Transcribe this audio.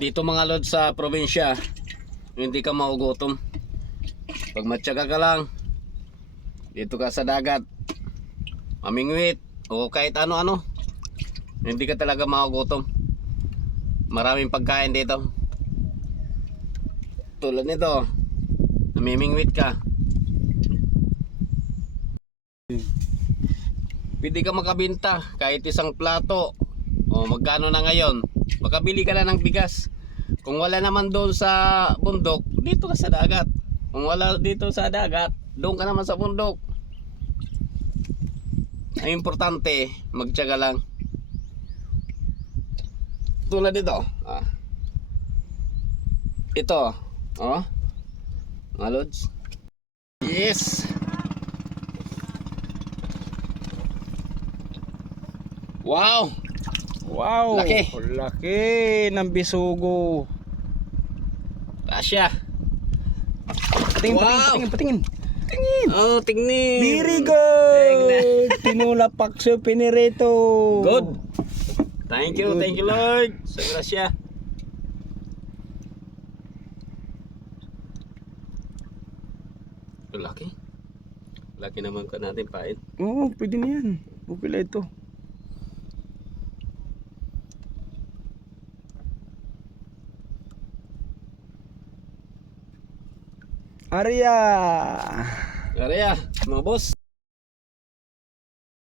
Dito mga lod sa probinsya, hindi ka maugutom. Pag matyaga ka lang, dito ka sa dagat, mamingwit, o kahit ano-ano, hindi ka talaga maugutom. Maraming pagkain dito. Tulad nito, namimingwit ka. Pwede ka makabenta kahit isang plato. O magkano na ngayon? Makabili ka lang ng bigas. Kung wala naman doon sa bundok, dito ka sa dagat. Kung wala dito sa dagat, doon ka naman sa bundok. Ang importante, magtiyaga lang. Tulad dito. Ito. Oh. Mga lods. Yes. Wow. Wow! Laki. Laki ng bisugo. Kasya. Patingin, Wow! patingin. Tingin. Oh, tingnin. Very good! Tinulapak sa pinirito. Good. Thank you Lord. Sa grasya. Laki. Laki naman ka natin pain. Oo, pwede na yan. Okay lang ito. Arya! Arya, mga boss.